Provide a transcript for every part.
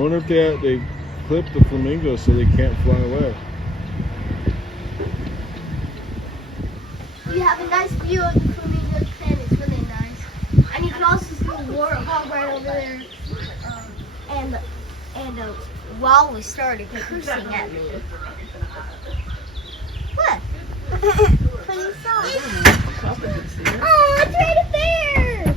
wonder if they clip the flamingos so they can't fly away. You have a nice view of the flamingos pen. It's really nice. And you can also see a warthog right over there. And while we started cursing at me. What? What you saw? Oh, it's right up there.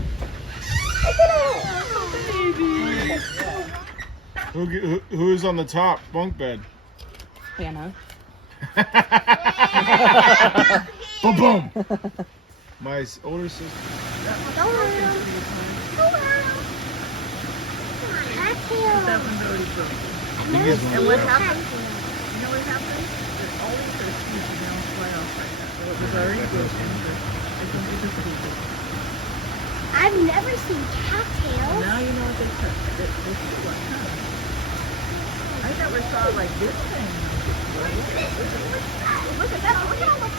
Look at it. Who's on the top bunk bed? Hannah. Boom, boom. My older sister. Don't worry. That one's already broken. And what happened? You know what happened? There's always a piece of nail fly off like that. So it was already broken, but I think it just needs it. I've never seen cattails. Now you know what they took. This is what happened. I never saw like this thing. Look at that. Look at all the...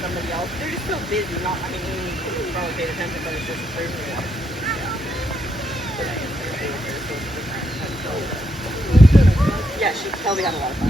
Somebody else. They're just so busy. Not, I mean, you probably paid attention, but it's just Thursday. Yeah, she probably had a lot of fun.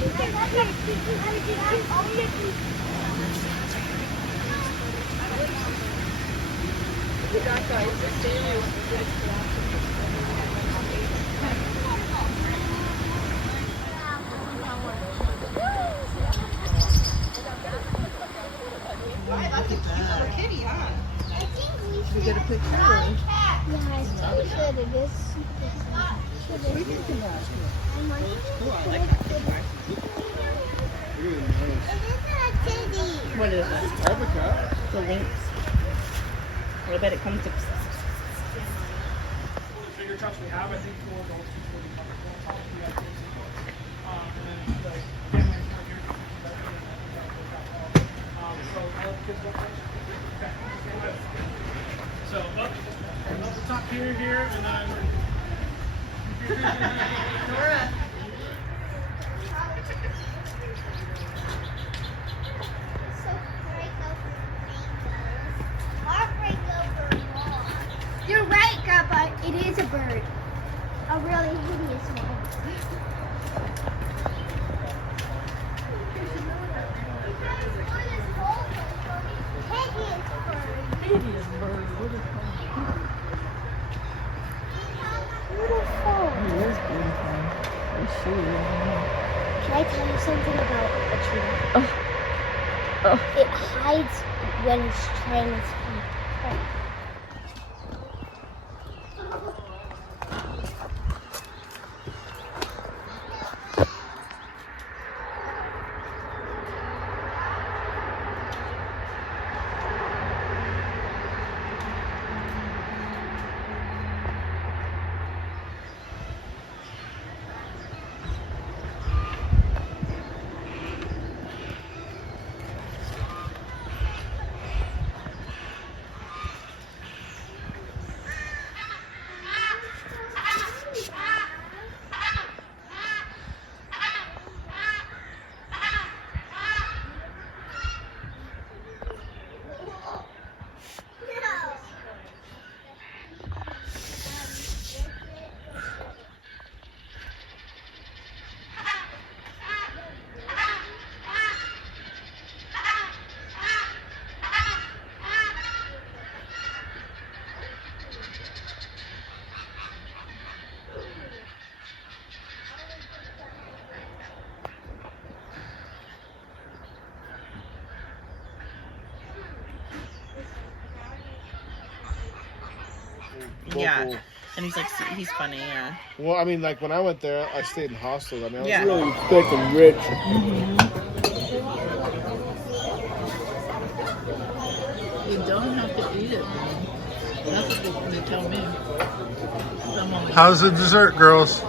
You get a picture? Yeah, I think we should. It is. We can do that. What is it? I have a cat. The links. I bet it comes to. Bigger trucks we have, I think 4 adults, 240 top. We have 14. And then the family out here. So all the kids go first. So up the top here, and then Nora. You're right, Grandpa. It is a bird. A really hideous one. Hideous bird. What is Beautiful. It is beautiful. Let's see. Can I tell you something about a tree? Oh. It hides when it's trying to speak. Yeah. And he's like, he's funny, yeah. Well, I mean, like when I went there, I stayed in hostels. I mean, I was Yeah. really thick and rich. You don't have to eat it. That's what they tell me. Someone How's the dessert, girls?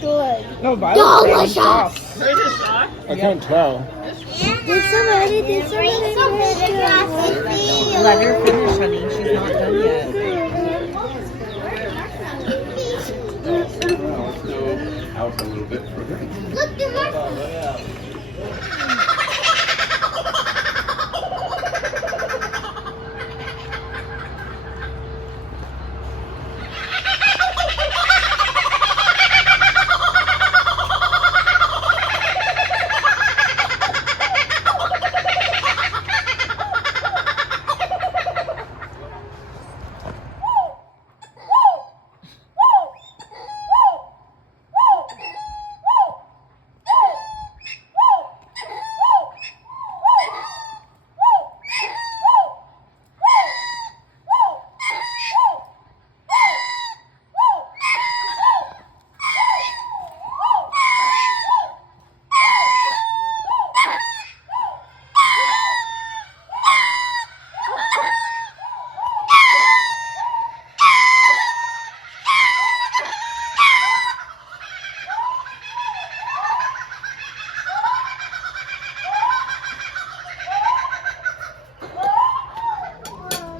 Good. No, Violet's Delicious. Where's your sock? I can't tell. Did somebody Let her finish, honey. She's not done yet. Out a little bit further. Look, the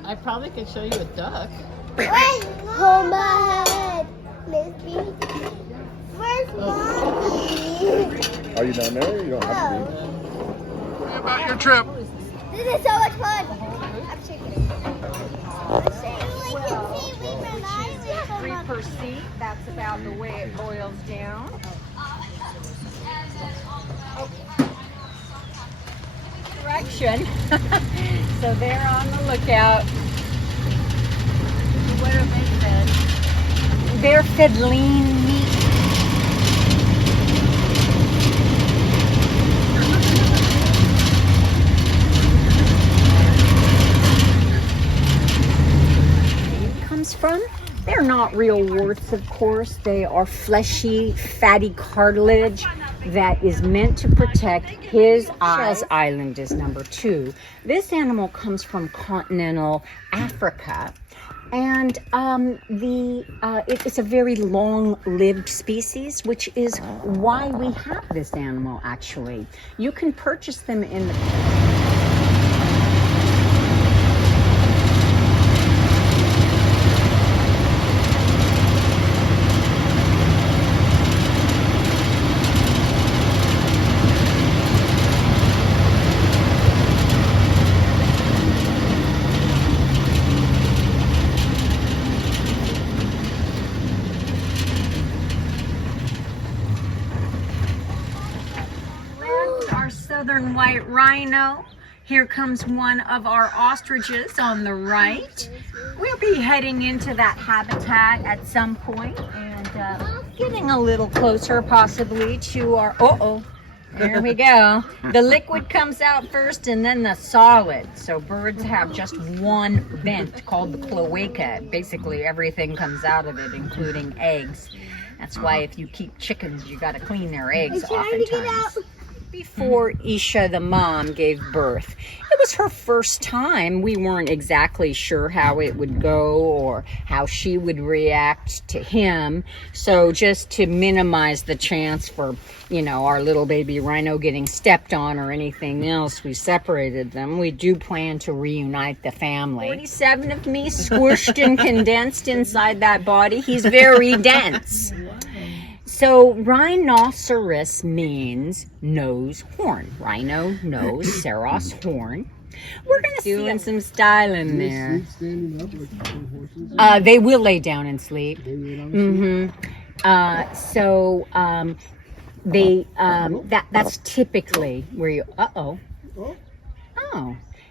I probably could show you a duck. hold my head, Missy. Where's mommy? Are you down there? You don't have to be. How about your trip? This is so much fun. I'm shaking it. Three per seat. That's about the way it boils down. Direction. So they're on the lookout. What are they fed? They're fed lean meat. Comes from. They're not real warts, of course. They are fleshy, fatty cartilage that is meant to protect his eyes. Shells Island is number 2. This animal comes from continental Africa, and it's a very long-lived species, which is why we have this animal. Actually, you can purchase them in the southern white rhino. Here comes one of our ostriches on the right. We'll be heading into that habitat at some point and getting a little closer possibly to our, there we go. The liquid comes out first and then the solid. So birds have just one vent called the cloaca. Basically everything comes out of it, including eggs. That's why if you keep chickens, you got to clean their eggs oftentimes. Before Isha, the mom, gave birth, it was her first time. We weren't exactly sure how it would go or how she would react to him. So just to minimize the chance for, our little baby rhino getting stepped on or anything else, we separated them. We do plan to reunite the family. 47 of me squished and condensed inside that body. He's very dense. So rhinoceros means nose horn. Rhino, nose, ceros, horn. We're going to doing some styling there. They will lay down and sleep. That's typically where you,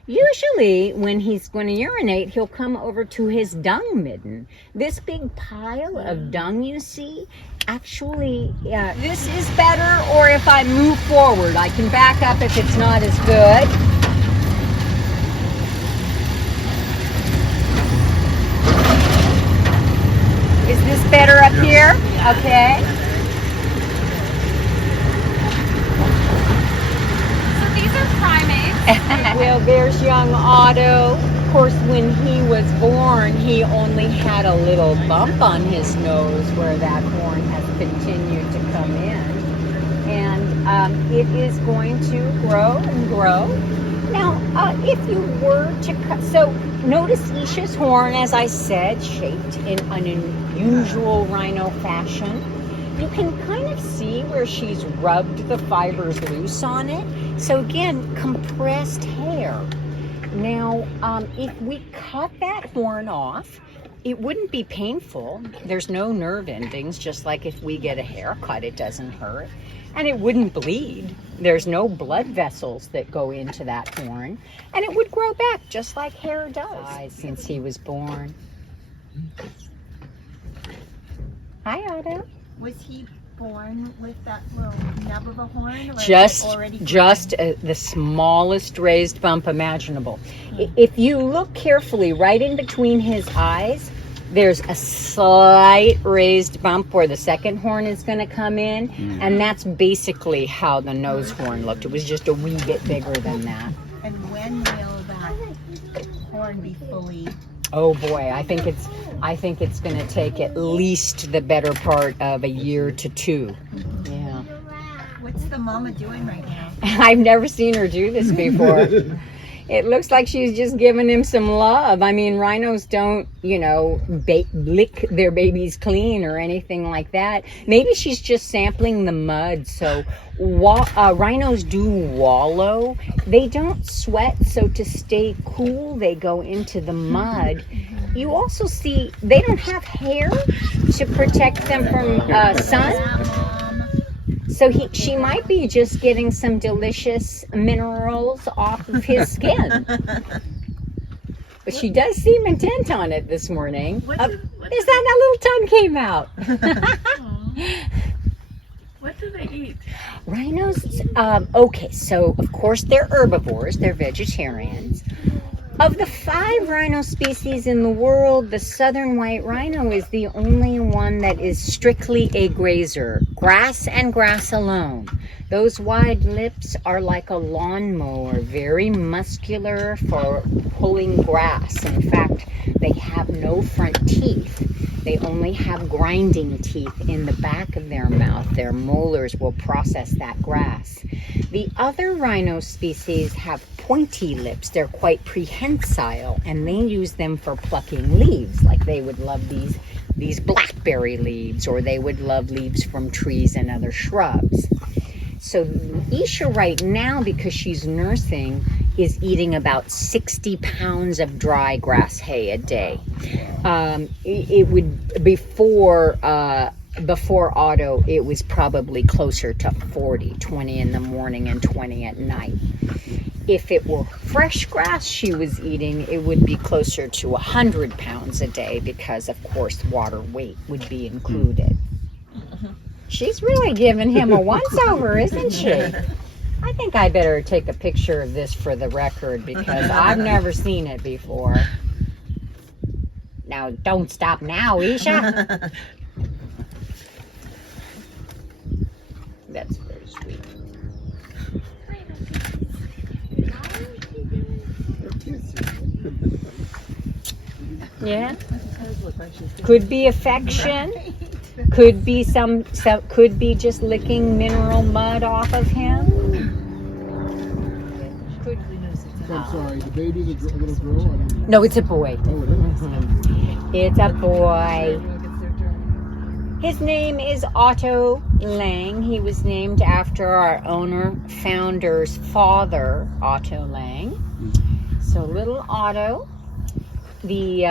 usually when he's going to urinate, he'll come over to his dung midden. This big pile of dung you see, actually, this is better, or if I move forward, I can back up if it's not as good. Is this better up here? Okay. So these are primates. Well, there's young Otto. Of course, when he was born, he only had a little bump on his nose where that horn has continued to come in. And it is going to grow and grow. Now, if you were to cut, so notice Isha's horn, as I said, shaped in an unusual rhino fashion. You can kind of see where she's rubbed the fibers loose on it. So again, compressed hair. Now, if we cut that horn off, it wouldn't be painful. There's no nerve endings, just like if we get a haircut, it doesn't hurt. And it wouldn't bleed. There's no blood vessels that go into that horn. And it would grow back just like hair does since he was born. Hi, Otto. Was he born with that little nub of a horn? Or Just already the smallest raised bump imaginable. If you look carefully, right in between his eyes, there's a slight raised bump where the second horn is going to come in, and that's basically how the nose horn looked. It was just a wee bit bigger than that. And when will that horn be fully? Oh boy, I think it's going to take at least the better part of a year to 2. Yeah. What's the mama doing right now? I've never seen her do this before. It looks like she's just giving him some love. I mean, rhinos don't, lick their babies clean or anything like that. Maybe she's just sampling the mud. So rhinos do wallow. They don't sweat, so to stay cool, they go into the mud. You also see they don't have hair to protect them from sun. So she might be just getting some delicious minerals off of his skin. But she does seem intent on it this morning. That little tongue came out. What do they eat? Rhinos, okay, so of course they're herbivores, they're vegetarians. Of the 5 rhino species in the world, the southern white rhino is the only one that is strictly a grazer, grass and grass alone. Those wide lips are like a lawnmower, very muscular for pulling grass. In fact, they have no front teeth. They only have grinding teeth in the back of their mouth. Their molars will process that grass. The other rhino species have pointy lips. They're quite prehensile, and they use them for plucking leaves. Like they would love these blackberry leaves, or they would love leaves from trees and other shrubs. So Isha right now, because she's nursing, is eating about 60 pounds of dry grass hay a day. It would, before Otto, it was probably closer to 40, 20 in the morning and 20 at night. If it were fresh grass she was eating, it would be closer to 100 pounds a day because, of course, water weight would be included. She's really giving him a once-over, isn't she? I think I better take a picture of this for the record because I've never seen it before. Now, don't stop now, Isha. That's very sweet. Yeah. Could be affection. Could be could be just licking mineral mud off of him. I'm sorry, the baby's a little girl? No, it's a boy. Oh, it is? It's a boy. His name is Otto Lang. He was named after our founder's father, Otto Lang. So little Otto. The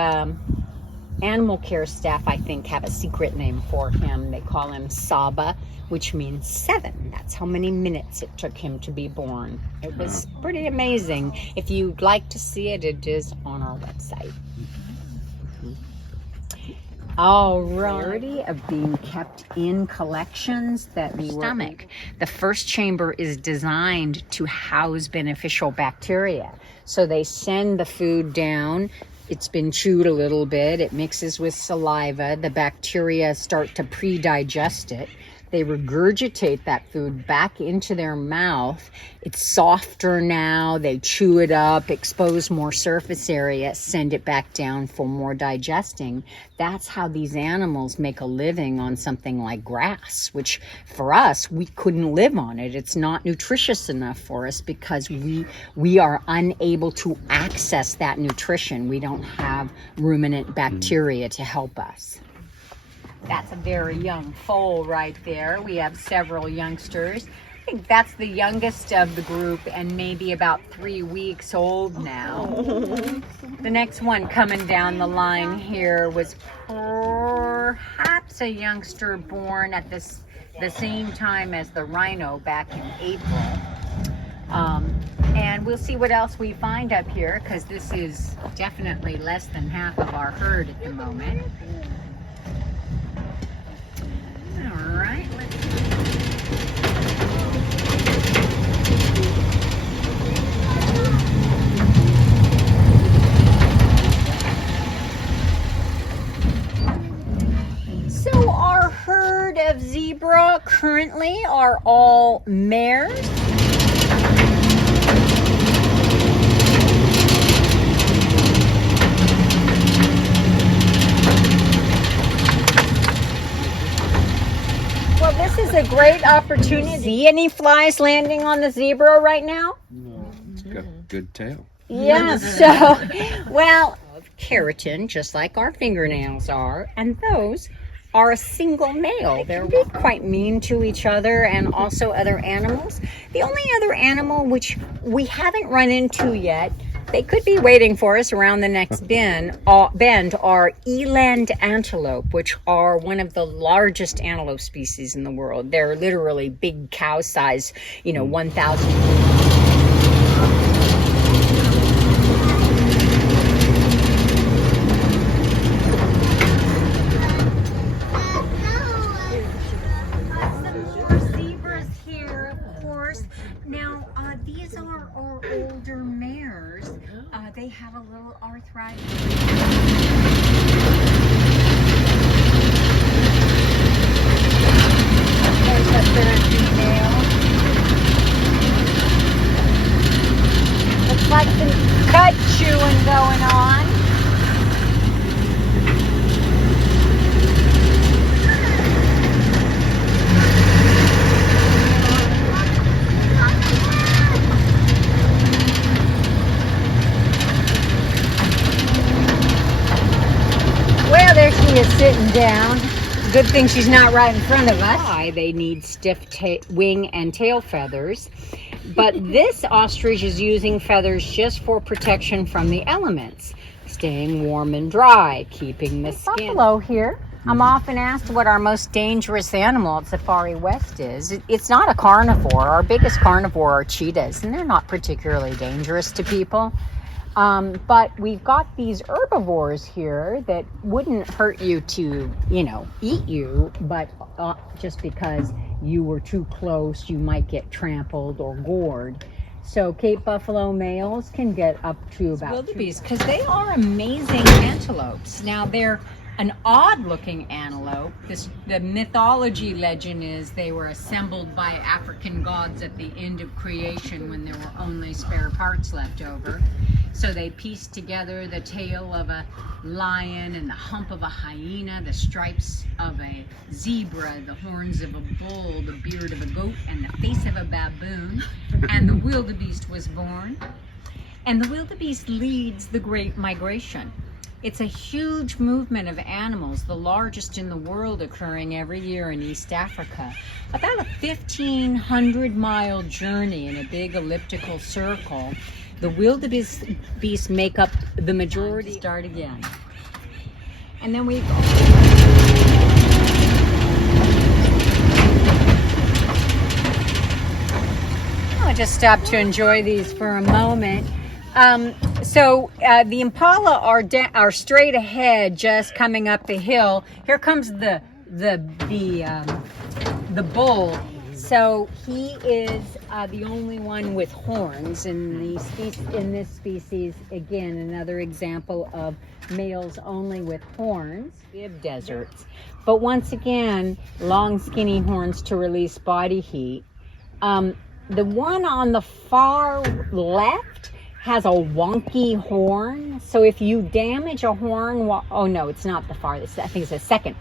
animal care staff, I think, have a secret name for him. They call him Saba, which means 7. That's how many minutes it took him to be born. It was pretty amazing. If you'd like to see it, it is on our website. All right. Of being kept in collections that we stomach. The first chamber is designed to house beneficial bacteria. So they send the food down. It's been chewed a little bit. It mixes with saliva. The bacteria start to pre-digest it. they regurgitate that food back into their mouth. It's softer now. They chew it up, expose more surface area, send it back down for more digesting. That's how these animals make a living on something like grass, which for us, we couldn't live on it. It's not nutritious enough for us because we are unable to access that nutrition. We don't have ruminant bacteria to help us. That's a very young foal right there. We have several youngsters. I think that's the youngest of the group and maybe about 3 weeks old now. The next one coming down the line here was perhaps a youngster born at the same time as the rhino back in April. And we'll see what else we find up here, because this is definitely less than half of our herd at the moment. All right, let's So our herd of zebra currently are all mares. Well, this is a great opportunity. See any flies landing on the zebra right now? No. It's got a good tail. Yeah, so, well, keratin, just like our fingernails are, and those are a single male. They're quite mean to each other and also other animals. The only other animal which we haven't run into yet, they could be waiting for us around the next bend, are eland antelope, which are one of the largest antelope species in the world. They're literally big cow size, 1,000. Now, these are our older mares. They have a little arthritis. There's a third female. Looks like some cud chewing going on. There she is sitting down. Good thing she's not right in front of us. They need stiff wing and tail feathers. But this ostrich is using feathers just for protection from the elements, staying warm and dry, keeping the skin. Buffalo here. I'm often asked what our most dangerous animal at Safari West is. It's not a carnivore. Our biggest carnivore are cheetahs, and they're not particularly dangerous to people. But we've got these herbivores here that wouldn't hurt you to, eat you, but just because you were too close, you might get trampled or gored. So Cape Buffalo males can get up to about wildebeest, because they are amazing antelopes. Now they're an odd-looking antelope. The mythology legend is they were assembled by African gods at the end of creation when there were only spare parts left over. So they pieced together the tail of a lion and the hump of a hyena, the stripes of a zebra, the horns of a bull, the beard of a goat, and the face of a baboon. And the wildebeest was born. And the wildebeest leads the Great Migration. It's a huge movement of animals, the largest in the world, occurring every year in East Africa. About a 1,500-mile journey in a big elliptical circle. The wildebeest make up the majority. Start again. And then we go. I'll just stop to enjoy these for a moment. So the impala are straight ahead, just coming up the hill. Here comes the bull so he is the only one with horns in this species. Again, another example of males only with horns. We have deserts, but once again, long skinny horns to release body heat. The one on the far left has a wonky horn. So if you damage a horn, oh no, it's not the farthest. I think it's the second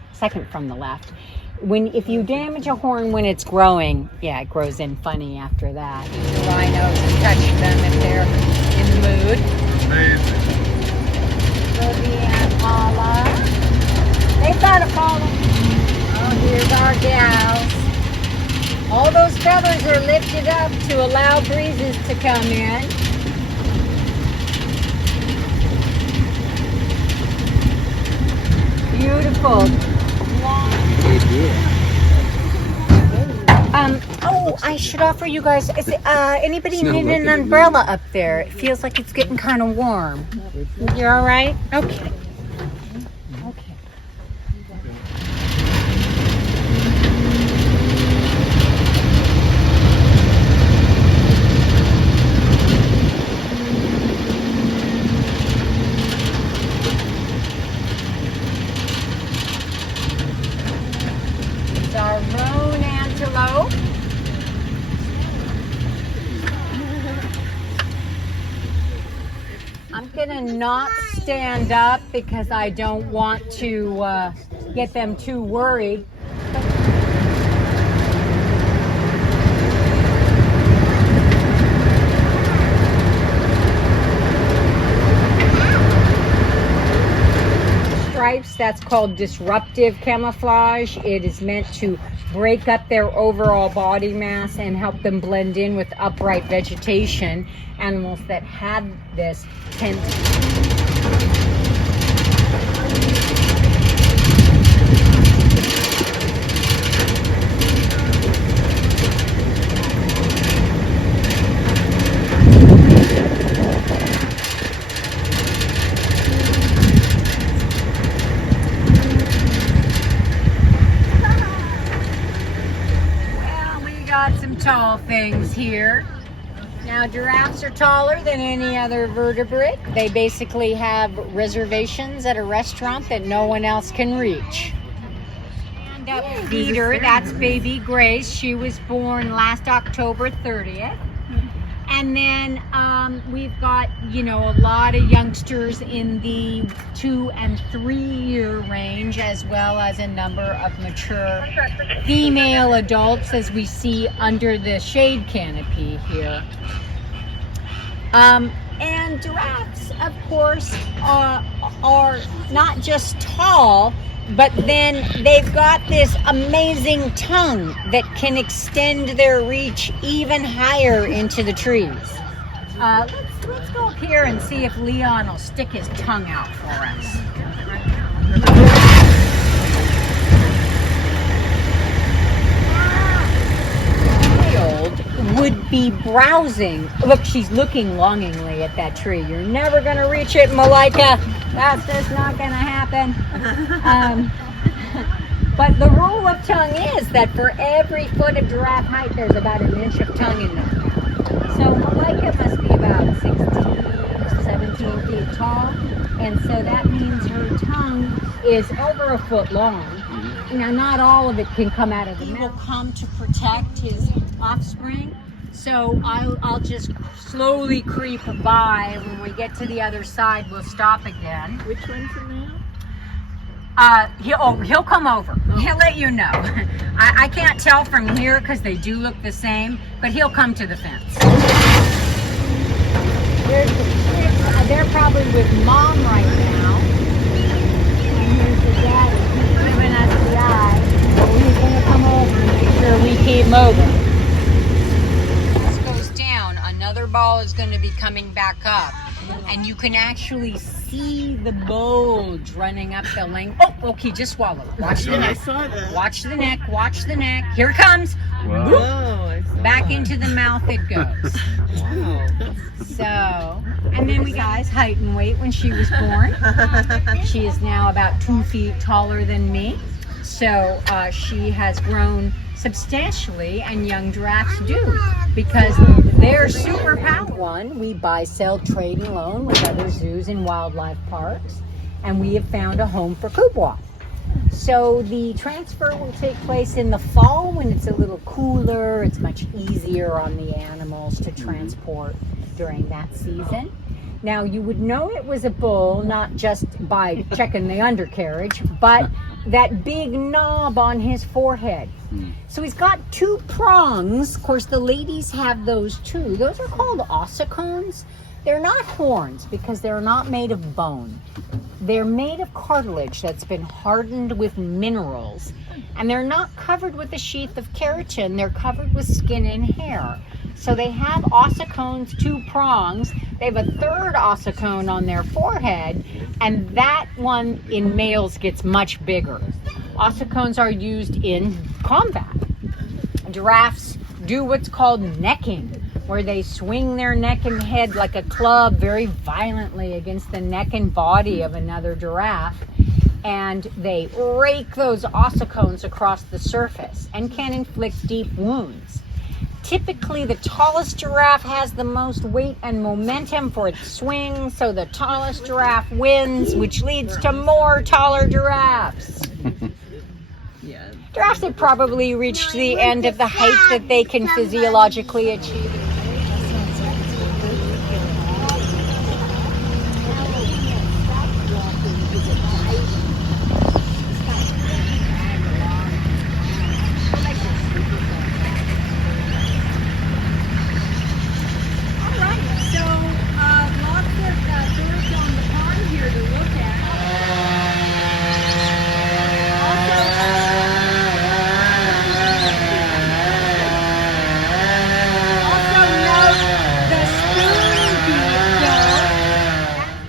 from the left. If you damage a horn when it's growing, yeah, it grows in funny after that. The rhinos touch them if they're in the mood. Libby and Paula. They've got to follow. Oh, here's our gals. All those feathers are lifted up to allow breezes to come in. Beautiful. Oh, I should offer you guys, anybody need an umbrella up there? It feels like it's getting kind of warm. You're all right? Okay. Okay. It's our roan antelope. I'm gonna not stand up because I don't want to get them too worried. Stripes, that's called disruptive camouflage. It is meant to break up their overall body mass and help them blend in with upright vegetation. Animals that had this tend some tall things here. Now, giraffes are taller than any other vertebrate. They basically have reservations at a restaurant that no one else can reach. Stand-up feeder, that's baby Grace. She was born last October 30th. And then we've got, a lot of youngsters in the 2 and 3 year range, as well as a number of mature female adults, as we see under the shade canopy here. And giraffes, of course, are not just tall, but then they've got this amazing tongue that can extend their reach even higher into the trees. Let's go up here and see if Leon will stick his tongue out for us. Child would be browsing. Look, she's looking longingly at that tree. You're never going to reach it, Malika. That's just not going to happen. But the rule of tongue is that for every foot of giraffe height, there's about an inch of tongue in there. So Malika must be about 16, 17 feet tall. And so that means her tongue is over a foot long. Now, not all of it can come out of the mouth. He will come to protect his offspring. So I'll just slowly creep by. When we get to the other side, we'll stop again. Which one's the male? He'll come over. He'll let you know. I can't tell from here because they do look the same, but he'll come to the fence. There's the chicks. They're probably with mom right now. And here's the daddy. He's giving us the eye. So he's going to come over and make sure we keep moving. This goes down. Another ball is going to be coming back up. And you can actually see the bulge running up the length. Oh, okay, just swallow it. Watch the neck. I saw that. Watch the neck. Watch the neck. Here it comes. Wow. Oh, I saw Back that. into the mouth it goes. Wow. So, and then we guys height and weight when she was born. She is now about 2 feet taller than me. So she has grown substantially, and young giraffes do, because they're superpowered. One, we buy, sell, trade, and loan with other zoos and wildlife parks, and we have found a home for Kubwa. So the transfer will take place in the fall when it's a little cooler. It's much easier on the animals to transport during that season. Now, you would know it was a bull not just by checking the undercarriage, but that big knob on his forehead. So he's got two prongs. Of course, the ladies have those too. Those are called ossicones. They're not horns because they're not made of bone. They're made of cartilage that's been hardened with minerals. And they're not covered with a sheath of keratin. They're covered with skin and hair. So they have ossicones, two prongs. They have a third ossicone on their forehead, and that one in males gets much bigger. Ossicones are used in combat. Giraffes do what's called necking, where they swing their neck and head like a club very violently against the neck and body of another giraffe, and they rake those ossicones across the surface and can inflict deep wounds. Typically, the tallest giraffe has the most weight and momentum for its swing, so the tallest giraffe wins, which leads to more taller giraffes. Giraffes have probably reached the end of the height that they can physiologically achieve.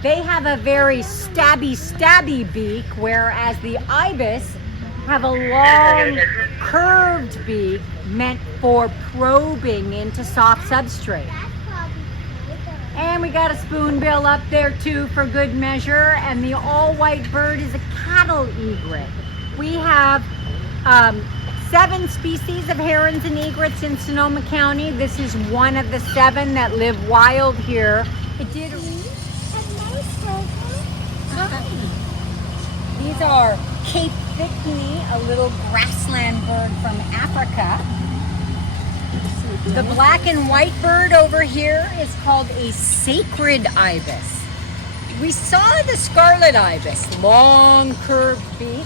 They have a very stabby beak, whereas the ibis have a long, curved beak meant for probing into soft substrate. And we got a spoonbill up there too for good measure, and the all-white bird is a cattle egret. We have 7 species of herons and egrets in Sonoma County. This is one of the 7 that live wild here. It did. These are Cape Thickney, a little grassland bird from Africa. The black and white bird over here is called a sacred ibis. We saw the scarlet ibis, long curved beak.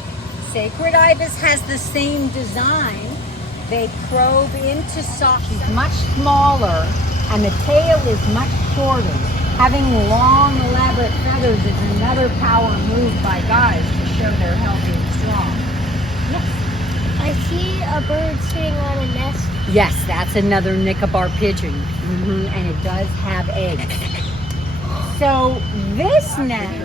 Sacred ibis has the same design. They probe into soft. She's much smaller and the tail is much shorter. Having long, elaborate feathers is another power move by guys to show they're healthy and strong. Yes. I see a bird sitting on a nest. Yes, that's another Nicobar pigeon. And it does have eggs. So this nest,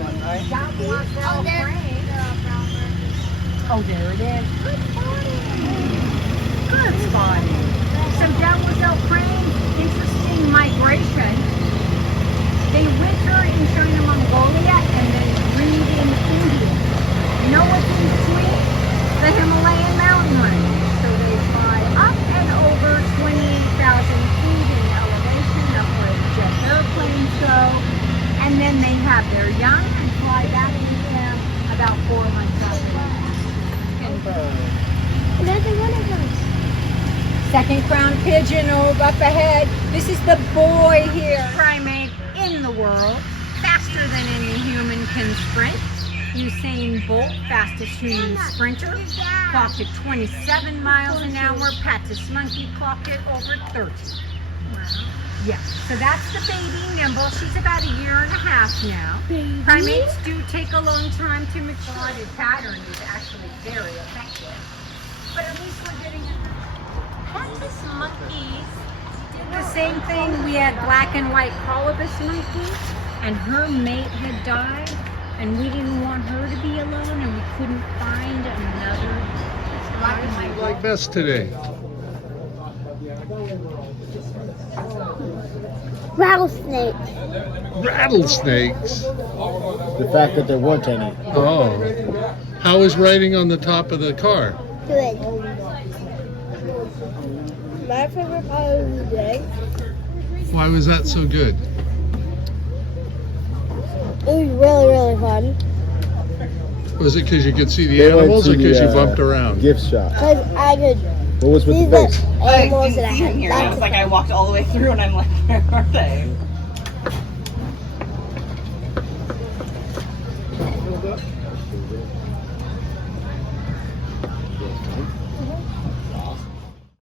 oh, there it is. Good spotting. Good spotting. Some demoiselle cranes, interesting migration. They winter in China, Mongolia, and then breed in India. You know what's in between? The Himalayan mountain range. So they fly up and over 28,000 feet in elevation, up where jet airplanes go, and then they have their young and fly back to them about 4 months after that. And Another one of those. second crown pigeon up ahead. This is the boy here. Primate in the world, faster than any human can sprint. Usain Bolt, fastest human sprinter, clocked at 27 miles an hour. Patsis Monkey clocked it over 30. Wow. Yeah, so that's the baby Nimble. She's about 1.5 years now. Primates do take a long time to mature. The pattern is actually very effective. But at least we're getting it. Patsis monkeys did the same thing. We had black and white colobus monkey, and her mate had died, and we didn't want her to be alone, and we couldn't find another black and white. Like best today. Rattlesnakes. Rattlesnakes. The fact that there weren't any. Oh. How is riding on the top of the car? Good. My favorite part of the day, Why was that so good? it was really, really fun. Was it because you could see the They went animals to or because the, you bumped around? Gift shop. Because I could What was with see the the base? animals I that I didn't see had him here. And I lots was of like, I walked all the way through and I'm like, where are they?